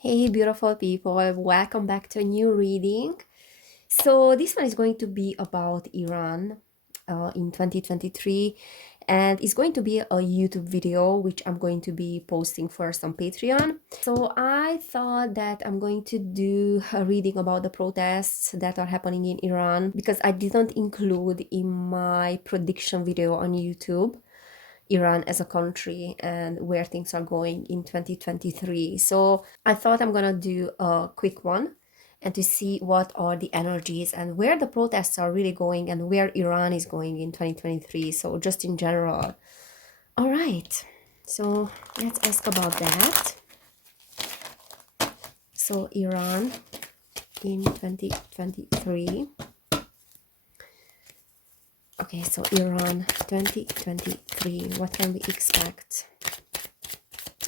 Hey, beautiful people, welcome back to a new reading. So, this one is going to be about Iran in 2023, and it's going to be a YouTube video which I'm going to be posting first on Patreon. So, I thought that I'm going to do a reading about the protests that are happening in Iran because I didn't include in my prediction video on YouTube Iran as a country and where things are going in 2023. So I thought I'm gonna do a quick one and to see what are the energies and where the protests are really going and where Iran is going in 2023. So just in general. All right. So let's ask about that. So Iran in 2023. Okay, so Iran 2023. What can we expect?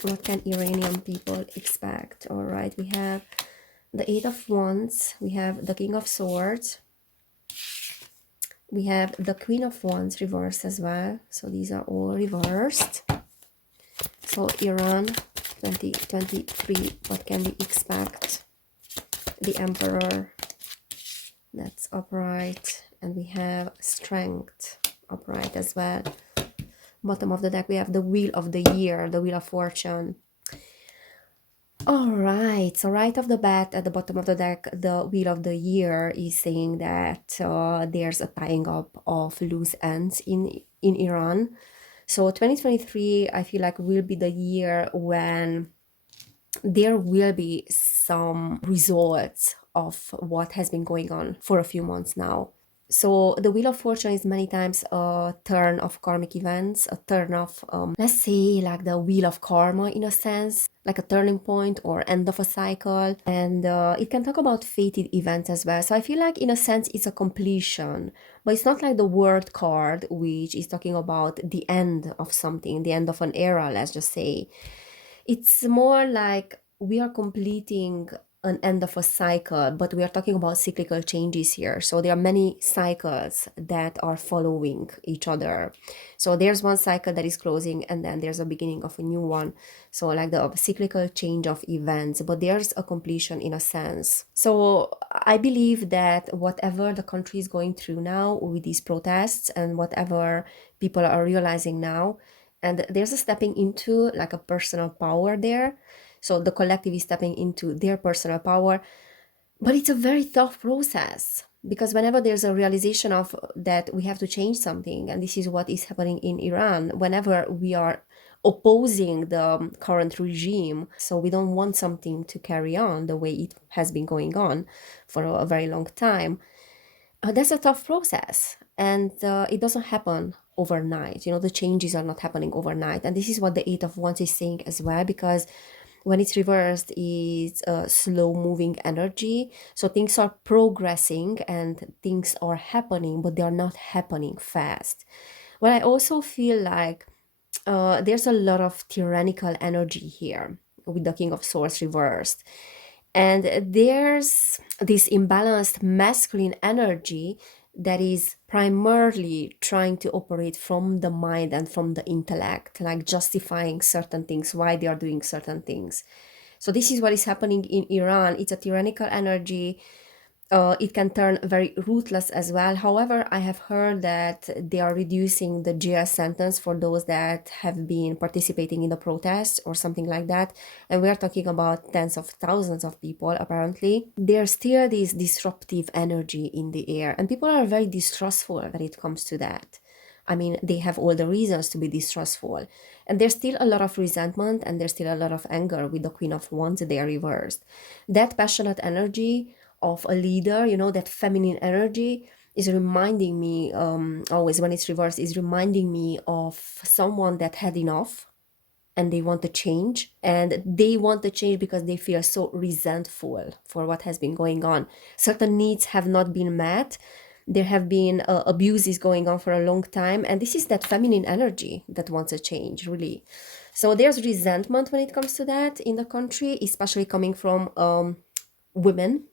What can Iranian people expect? All right, we have the Eight of Wands, we have the King of Swords, we have the Queen of Wands reversed as well. So these are all reversed. So Iran 2023, what can we expect? The Emperor, that's upright, and we have Strength upright as well. Bottom of the deck, we have the Wheel of the Year, the Wheel of Fortune. All right, so right off the bat at the bottom of the deck, the Wheel of the Year is saying that there's a tying up of loose ends in Iran. So 2023, I feel like will be the year when there will be some results of what has been going on for a few months now. So the Wheel of Fortune is many times a turn of karmic events, a turn of, let's say, like the Wheel of Karma in a sense, like a turning point or end of a cycle. And it can talk about fated events as well. So I feel like in a sense it's a completion, but it's not like the World card, which is talking about the end of something, the end of an era, let's just say. It's more like we are completing an end of a cycle, but we are talking about cyclical changes here. So there are many cycles that are following each other. So there's one cycle that is closing and then there's a beginning of a new one. So like the cyclical change of events, but there's a completion in a sense. So I believe that whatever the country is going through now with these protests and whatever people are realizing now, and there's a stepping into like a personal power there. So the collective is stepping into their personal power, but it's a very tough process because whenever there's a realization of that we have to change something, and this is what is happening in Iran, whenever we are opposing the current regime, so we don't want something to carry on the way it has been going on for a very long time, that's a tough process, and it doesn't happen overnight. You know, the changes are not happening overnight, and this is what the Eight of Wands is saying as well, because when it's reversed, it's a slow moving energy. So things are progressing and things are happening, but they are not happening fast. Well, I also feel like there's a lot of tyrannical energy here with the King of Swords reversed. And there's this imbalanced masculine energy that is primarily trying to operate from the mind and from the intellect, like justifying certain things, why they are doing certain things. So, this is what is happening in Iran. It's a tyrannical energy. It can turn very ruthless as well. However, I have heard that they are reducing the jail sentence for those that have been participating in the protests or something like that. And we are talking about tens of thousands of people, apparently. There's still this disruptive energy in the air, and people are very distrustful when it comes to that. I mean, they have all the reasons to be distrustful. And there's still a lot of resentment and there's still a lot of anger with the Queen of Wands. They are reversed. That passionate energy of a leader, you know, that feminine energy is reminding me, always when it's reversed, is reminding me of someone that had enough and they want to change. And they want to change because they feel so resentful for what has been going on. Certain needs have not been met. There have been abuses going on for a long time. And this is that feminine energy that wants a change, really. So there's resentment when it comes to that in the country, especially coming from women,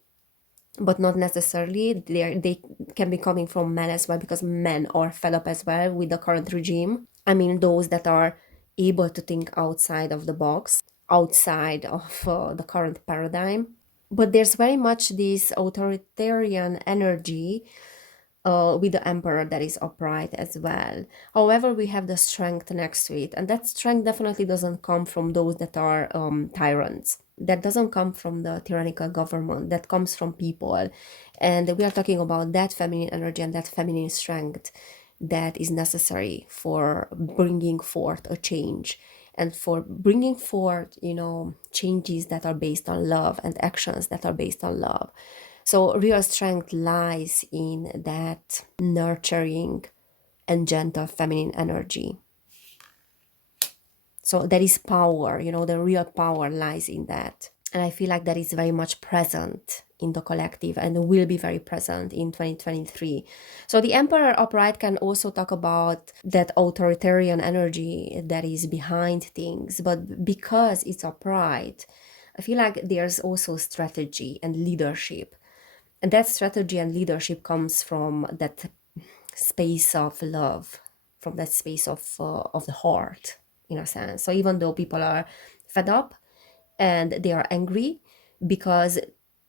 but not necessarily. They can be coming from men as well, because men are fed up as well with the current regime. I mean, those that are able to think outside of the box. outside of the current paradigm. But there's very much this authoritarian energy with the emperor that is upright as well. However, we have the strength next to it, and that strength definitely doesn't come from those that are tyrants. That doesn't come from the tyrannical government. That comes from people, and we are talking about that feminine energy and that feminine strength that is necessary for bringing forth a change and for bringing forth, changes that are based on love and actions that are based on love. So real strength lies in that nurturing and gentle feminine energy. So there is power, the real power lies in that. And I feel like that is very much present in the collective and will be very present in 2023. So the Emperor upright can also talk about that authoritarian energy that is behind things. But because it's upright, I feel like there's also strategy and leadership. And that strategy and leadership comes from that space of love, from that space of the heart, in a sense. So even though people are fed up and they are angry because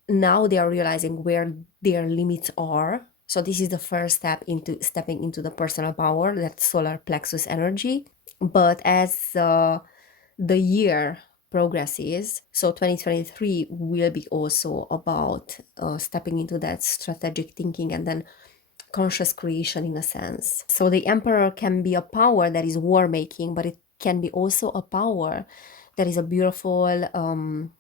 now they are realizing where their limits are. So this is the first step into stepping into the personal power, that solar plexus energy. But as the year progresses, so 2023 will be also about stepping into that strategic thinking and then conscious creation in a sense. So the emperor can be a power that is war making, but it can be also a power that is a beautiful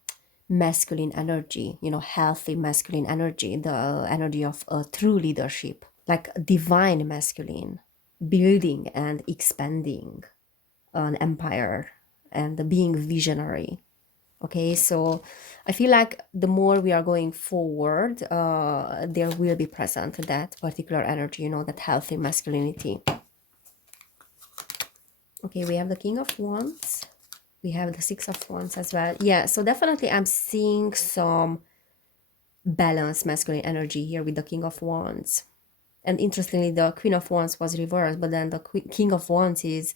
masculine energy, healthy masculine energy, the energy of true leadership, like divine masculine, building and expanding an empire and being visionary. Okay, so I feel like the more we are going forward, there will be present that particular energy, that healthy masculinity. Okay, we have the King of Wands. We have the Six of Wands as well. Yeah, so definitely I'm seeing some balanced masculine energy here with the King of Wands. And interestingly, the Queen of Wands was reversed, but then the King of Wands is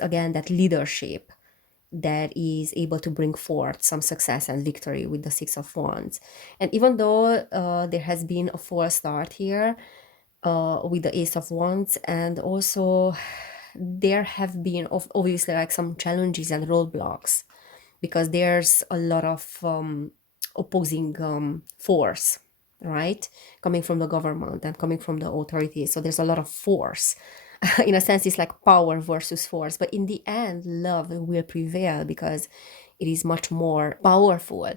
again that leadership that is able to bring forth some success and victory with the Six of Wands. And even though there has been a false start here with the Ace of Wands, and also there have been obviously like some challenges and roadblocks because there's a lot of opposing force, right, coming from the government and coming from the authorities. So there's a lot of force. In a sense, it's like power versus force, but in the end love will prevail because it is much more powerful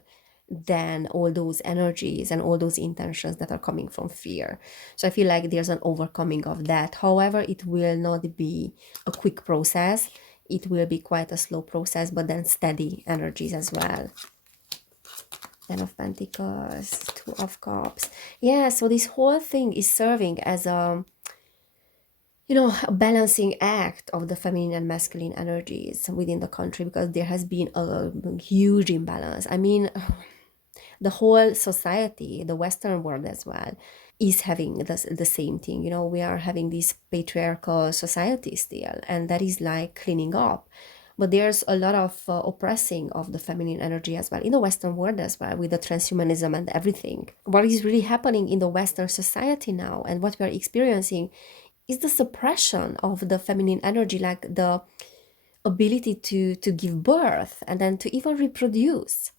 than all those energies and all those intentions that are coming from fear. So I feel like there's an overcoming of that. However, it will not be a quick process. It will be quite a slow process, but then steady energies as well. Ten of Pentacles, Two of Cups. Yeah, so this whole thing is serving as a a balancing act of the feminine and masculine energies within the country, because there has been a huge imbalance. I mean, the whole society, the Western world as well, is having the same thing. We are having this patriarchal society still, and that is like cleaning up. But there's a lot of oppressing of the feminine energy as well in the Western world as well, with the transhumanism and everything. What is really happening in the Western society now and what we are experiencing is the suppression of the feminine energy, like the ability to give birth and then to even reproduce.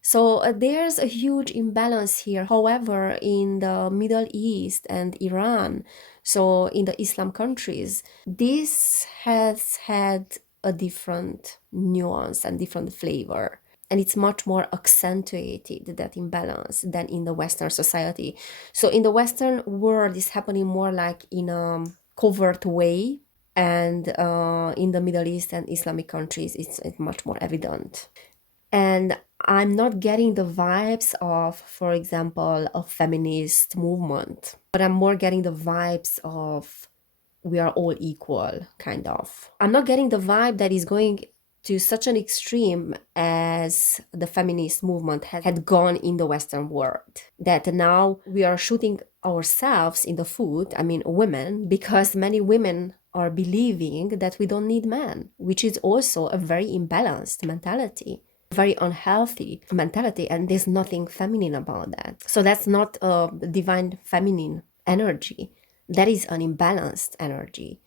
So there's a huge imbalance here. However, in the Middle East and Iran, so in the Islam countries, this has had a different nuance and different flavor. And it's much more accentuated, that imbalance, than in the Western society. So in the Western world, it's happening more like in a covert way. And in the Middle East and Islamic countries, it's much more evident. And I'm not getting the vibes of, for example, a feminist movement, but I'm more getting the vibes of we are all equal, kind of. I'm not getting the vibe that is going to such an extreme as the feminist movement had gone in the Western world, that now we are shooting ourselves in the foot, I mean women, because many women are believing that we don't need men, which is also a very imbalanced mentality, very unhealthy mentality, and there's nothing feminine about that. So that's not a divine feminine energy. That is an imbalanced energy.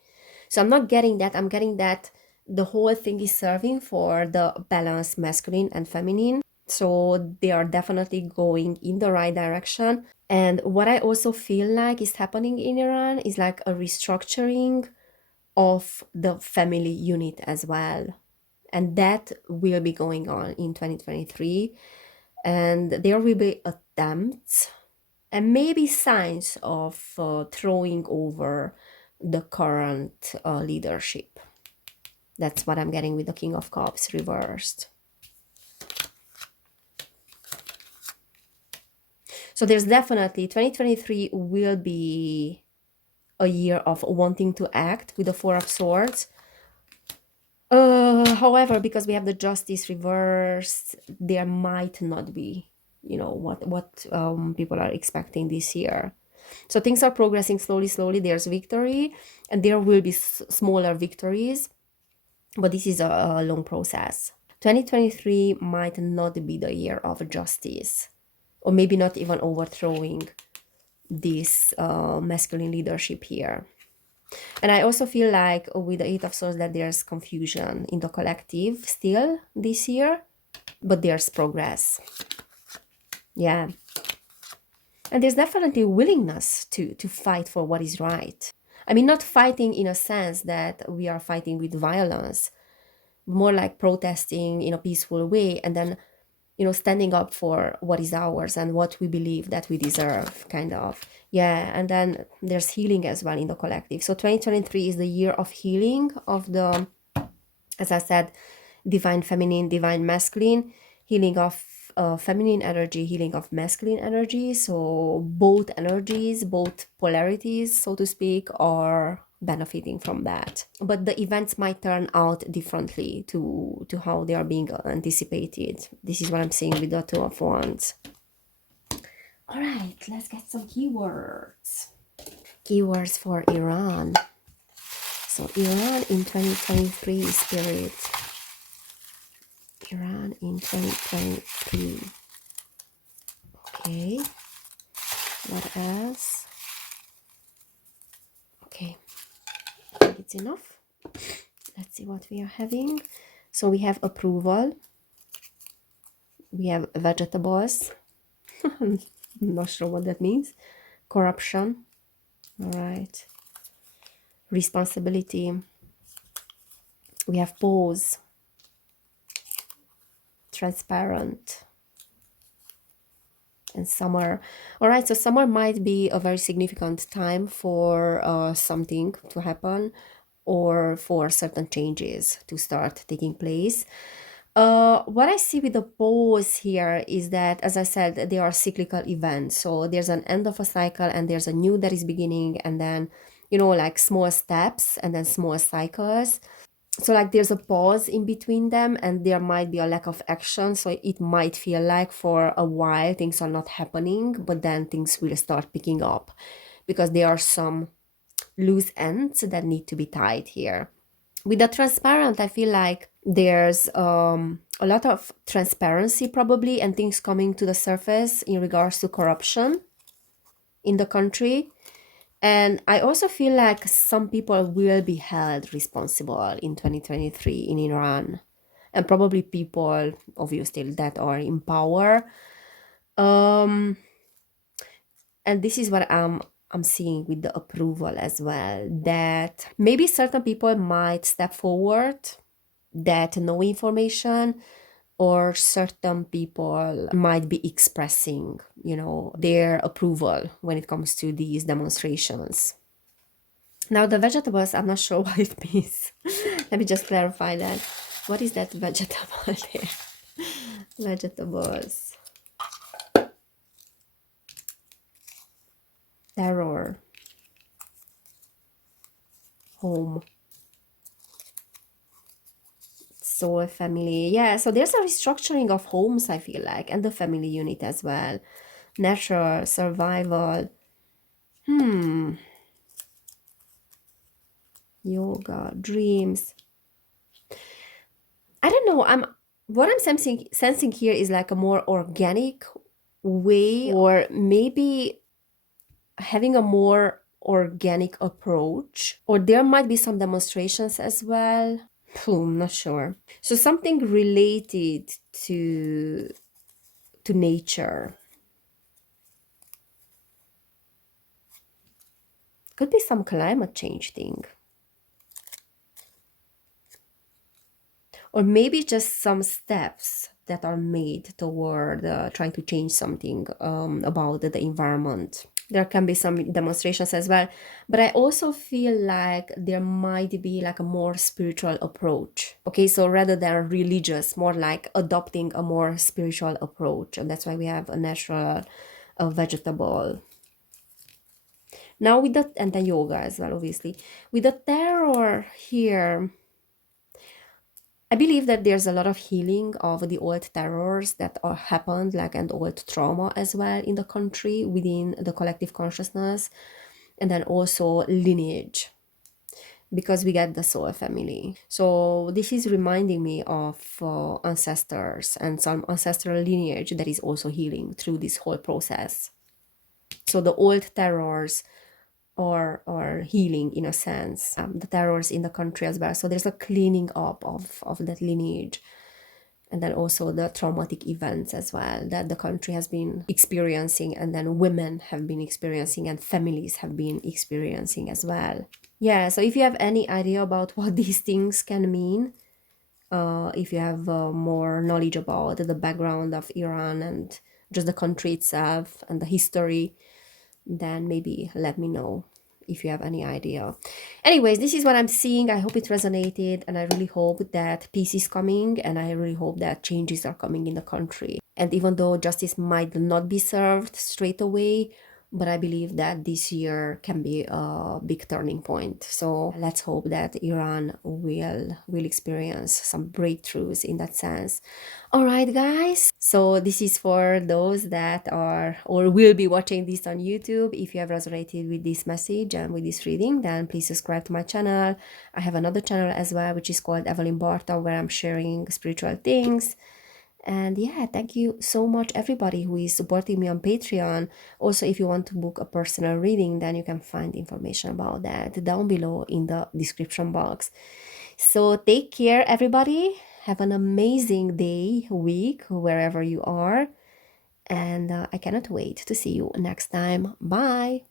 So I'm not getting that. I'm getting that the whole thing is serving for the balanced masculine and feminine. So they are definitely going in the right direction. And what I also feel like is happening in Iran is like a restructuring of the family unit as well. And that will be going on in 2023. And there will be attempts and maybe signs of throwing over the current leadership. That's what I'm getting with the King of Cups reversed. So there's definitely 2023 will be a year of wanting to act with the Four of Swords. However, because we have the Justice reversed, there might not be, you know, what people are expecting this year. So things are progressing slowly. There's victory, and there will be smaller victories, but this is a long process. 2023 might not be the year of justice, or maybe not even overthrowing this masculine leadership here. And I also feel like with the Eight of Swords that there's confusion in the collective still this year, but there's progress. Yeah. And there's definitely willingness to fight for what is right. I mean, not fighting in a sense that we are fighting with violence, more like protesting in a peaceful way, and then, you know, standing up for what is ours and what we believe that we deserve, kind of. Yeah, and then there's healing as well in the collective. So 2023 is the year of healing of the, as I said, divine feminine, divine masculine, healing of feminine energy, healing of masculine energy. So both energies, both polarities, so to speak, are benefiting from that. But the events might turn out differently to how they are being anticipated. This is what I'm seeing with the Two of Wands. All right, let's get some keywords. Keywords for Iran. So Iran in 2023, spirit. Iran in 2023. Okay. What else? Okay. I think it's enough. Let's see what we are having. So we have approval. We have vegetables. I'm not sure what that means. Corruption. All right. Responsibility. We have pause. Transparent. And summer. All right, so summer might be a very significant time for something to happen or for certain changes to start taking place. What I see with the pause here is that, as I said, they are cyclical events. So there's an end of a cycle and there's a new that is beginning, and then, you know, like small steps and then small cycles. So like there's a pause in between them, and there might be a lack of action. So it might feel like for a while things are not happening, but then things will start picking up because there are some loose ends that need to be tied here. With the transparent, I feel like there's a lot of transparency probably, and things coming to the surface in regards to corruption in the country. And I also feel like some people will be held responsible in 2023 in Iran, and probably people, obviously, that are in power. And this is what I'm seeing with the approval as well, that maybe certain people might step forward that know information, or certain people might be expressing, you know, their approval when it comes to these demonstrations. Now the vegetables, I'm not sure what it means. Let me just clarify that. What is that vegetable there? Vegetables. Terror. Home. Soul, family. Yeah, so there's a restructuring of homes, I feel like, and the family unit as well. Natural, survival. yoga, dreams. I don't know. What I'm sensing here is like a more organic way, or maybe having a more organic approach, or there might be some demonstrations as well. I'm not sure. So something related to nature. Could be some climate change thing. Or maybe just some steps that are made toward trying to change something about the environment. There can be some demonstrations as well, but I also feel like there might be like a more spiritual approach. Okay, so rather than religious, more like adopting a more spiritual approach, and that's why we have a natural, a vegetable. Now with the, and then yoga as well, obviously. With the terror here, I believe that there's a lot of healing of the old terrors that are happened, like, and old trauma as well in the country within the collective consciousness, and then also lineage, because we get the soul family. So this is reminding me of ancestors and some ancestral lineage that is also healing through this whole process. So the old terrors or healing in a sense, the terrors in the country as well. So there's a cleaning up of that lineage, and then also the traumatic events as well that the country has been experiencing, and then women have been experiencing, and families have been experiencing as well. Yeah, so if you have any idea about what these things can mean, if you have more knowledge about the background of Iran and just the country itself and the history, then maybe let me know if you have any idea. Anyways, this is what I'm seeing. I hope it resonated, and I really hope that peace is coming, and I really hope that changes are coming in the country. And even though justice might not be served straight away, but I believe that this year can be a big turning point. So let's hope that Iran will experience some breakthroughs in that sense. All right, guys. So this is for those that are or will be watching this on YouTube. If you have resonated with this message and with this reading, then please subscribe to my channel. I have another channel as well, which is called Evelin Barta, where I'm sharing spiritual things. And yeah, thank you so much everybody who is supporting me on Patreon. Also, if you want to book a personal reading, then you can find information about that down below in the description box. So take care everybody. Have an amazing day, week, wherever you are. And I cannot wait to see you next time. Bye.